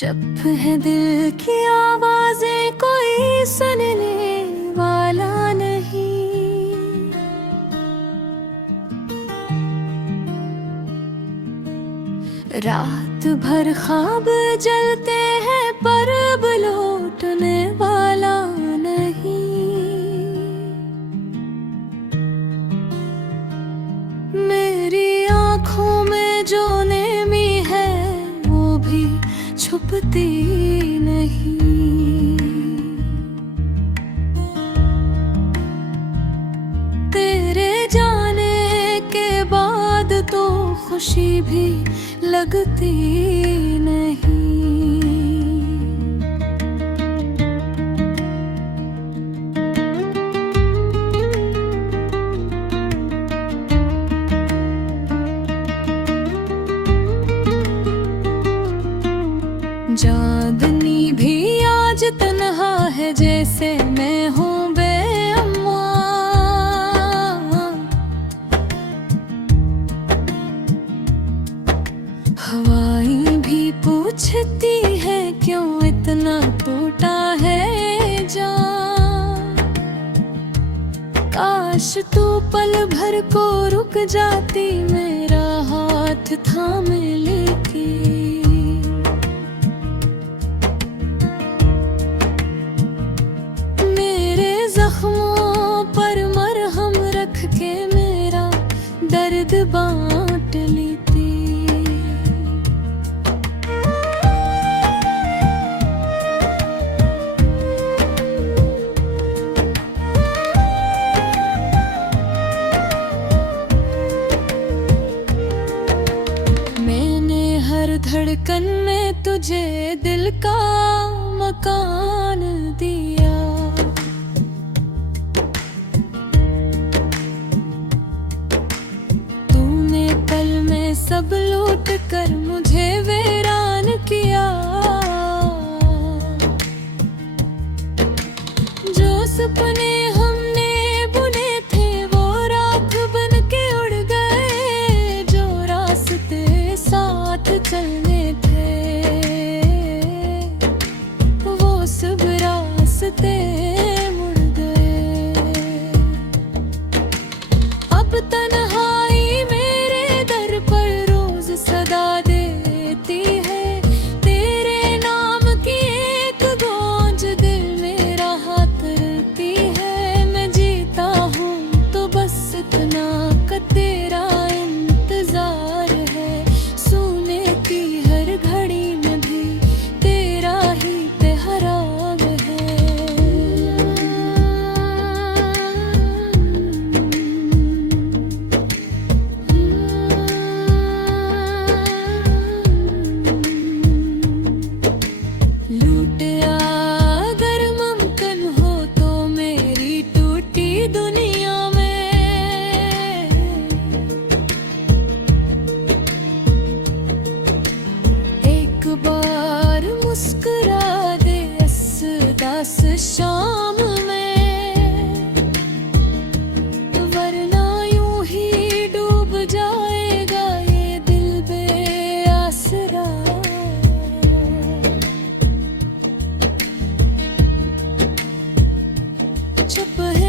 चुप है दिल की आवाजें, कोई सुनने वाला नहीं। रात भर ख्वाब जलते हैं पर अब लौटने वाला नहीं। मेरी आँखों में जो नेमी है वो भी छुपती नहीं। तेरे जाने के बाद तो खुशी भी लगती नहीं। चांदनी भी आज तन्हा है जैसे मैं हूँ बेअम्मा। हवाएं भी पूछती है क्यों इतना टूटा है जान। काश तू पल भर को रुक जाती, मेरा हाथ थाम लेती। जख्मों पर मरहम रख के मेरा दर्द बांट लेती। मैंने हर धड़कन में तुझे दिल का मकान दिया। सब लूट कर मुझे वीरान किया। जो सपने हमने बुने थे वो रात बन के उड़ गए। जो रास्ते साथ चलने थे वो सब रास्ते मुड़ गए। अब तन्हाई सदा देती है, तेरे नाम की एक गूंज दिल मेरा हाथ करती है। मैं जीता हूँ तो बस इतना का तेरा इंतजार है। सोने की हर घड़ी में भी तेरा ही पहराव है। मुस्कुरा दे इस उदास शाम में, वरना यूं ही डूब जाएगा ये दिल बेआसरा। चुप है